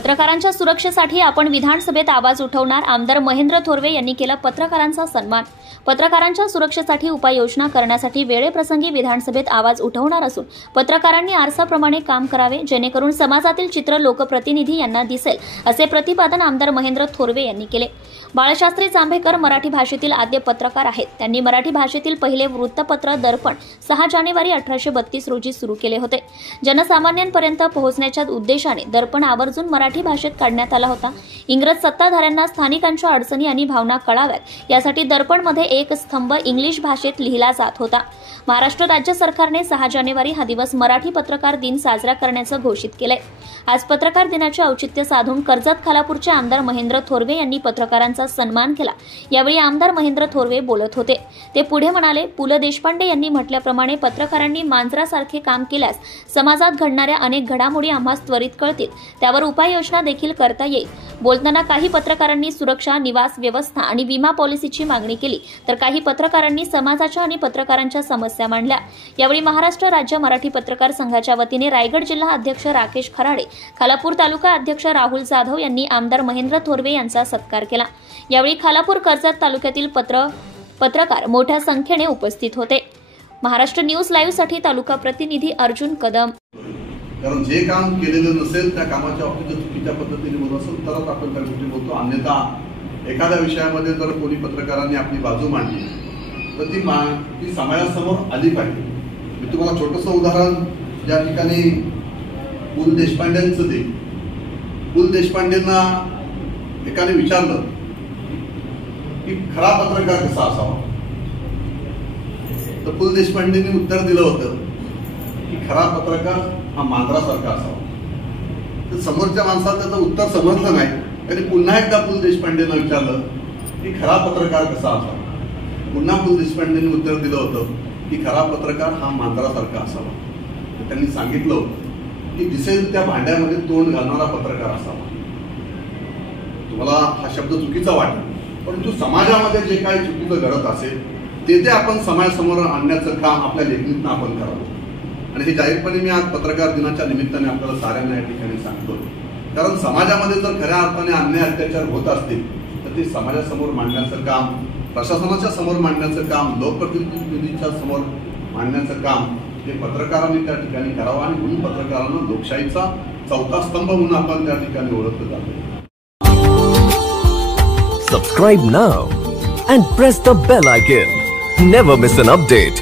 पत्रकारांच्या सुरक्षेसाठी आपण विधानसभेत आवाज उठवणार, आमदार महेंद्र थोरवे यांनी केला पत्रकारांचा सन्मान। पत्रकारांच्या सुरक्षेसाठी उपाययोजना करण्यासाठी वेळेप्रसंगी विधानसभेत आवाज उठवणार असून पत्रकारांनी आरसाप्रमाणे काम करावे, जेणेकरून समाजातील चित्र लोकप्रतिनिधी यांना दिसेल, असे प्रतिपादन आमदार महेंद्र थोरवे यांनी केले। बाळशास्त्री जांभेकर मराठी भाषेतील आद्य पत्रकार आहेत। त्यांनी मराठी भाषेतील पहिले वृत्तपत्र दर्पण 6 जानेवारी 1832 रोजी सुरू केले होते। जनसामान्यांपर्यंत पोहोचण्याच्या उद्देशाने दर्पण आवर्जून मराठी भाषेत काढण्यात आला होता। इंग्रज सत्ताधाऱ्यांना स्थानिकांच्या अडचणी आणि भावना कळाव्यात यासाठी दर्पणमध्ये एक स्तंभ इंग्लिश भाषेत लिहिला जात होता। महाराष्ट्र राज्य सरकारने 6 जानेवारी हा दिवस मराठी पत्रकार दिन साजरा करण्याचं घोषित केलंय। आज पत्रकार दिनाचे औचित्य साधून कर्जत खालापूरचे आमदार महेंद्र थोरवे यांनी पत्रकारांचा सन्मान केला। यावेळी आमदार महेंद्र थोरवे बोलत होते। ते पुढे म्हणाले, पु ल देशपांडे यांनी म्हटल्याप्रमाणे पत्रकारांनी मांजरासारखे काम केल्यास समाजात घडणाऱ्या अनेक घडामोडी आम्हास त्वरित कळतील, त्यावर उपाययोजना देखील करता येईल। बोलताना काही पत्रकारांनी सुरक्षा, निवास व्यवस्था आणि विमा पॉलिसीची मागणी केली, तर काही पत्रकारांनी समाजाच्या आणि पत्रकारांच्या समस्या मांडल्या। यावेळी महाराष्ट्र राज्य मराठी पत्रकार संघाच्या वतीने रायगड जिल्हा अध्यक्ष राकेश खराडे, खालापूर तालुका अध्यक्ष राहुल जाधव यांनी आमदार महेंद्र थोरवे यांचा सत्कार केला। यावेळी खालापूर कर्जत तालुक्यातील पत्रकार मोठ्या संख्येने उपस्थित होते। महाराष्ट्र न्यूज लाईव्ह साठी तालुका प्रतिनिधी अर्जुन कदम। कारण जे काम केलेलं नसेल त्या कामाच्या बाबतीत चुकीच्या पद्धतीने बोलत असेल तरच आपण त्या गोष्टी बोलतो, अन्यथा एखाद्या विषयामध्ये जर कोणी पत्रकारांनी आपली बाजू मांडली तर ती समाजासमोर आली पाहिजे। मी तुम्हाला छोटंसं उदाहरण ज्या ठिकाणी पु ल देशपांडेंचं दे। पु ल देशपांडेंना एकाने विचारलं की खरा पत्रकार कसा असावा, तर पु ल देशपांडेंनी उत्तर दिलं होतं की खरा पत्रकार हा मांजरासारखा असावा। तर समोरच्या माणसाला त्याचं उत्तर समजलं नाही, त्यांनी पुन्हा एकदा पु ल देशपांडेंना विचारलं की खरा पत्रकार कसा असावा। पुन्हा पु ल देशपांडेंनी उत्तर दिलं होतं की खरा पत्रकार हा मांजरासारखा असावा। तर त्यांनी सांगितलं होतं की दिसेल त्या भांड्यामध्ये तोंड घालणारा पत्रकार असावा। तुम्हाला हा शब्द चुकीचा वाटेल, परंतु समाजामध्ये जे काही चुकीचं घडत असेल ते आपण समाजासमोर आणण्याचं काम आपल्या लेखणीतून आपण करावं। आणि हे जाहीरपणे मी आज पत्रकार दिनाच्या निमित्ताने आपल्याला साऱ्यांना या ठिकाणी सांगतो, कारण समाजामध्ये जर खऱ्या अर्थाने अन्याय अत्याचार होत असतील तर ते समाजासमोर मांडण्याचं काम, प्रशासनाच्या समोर मांडण्याचं काम, लोकप्रतिनिधींच्या समोर मांडण्याचं काम हे पत्रकारांनी त्या ठिकाणी करावं। आणि म्हणून पत्रकारांना लोकशाहीचा चौथा स्तंभ म्हणून आपण त्या ठिकाणी ओळखलं जातो। Subscribe now and press the bell icon. Never miss an update.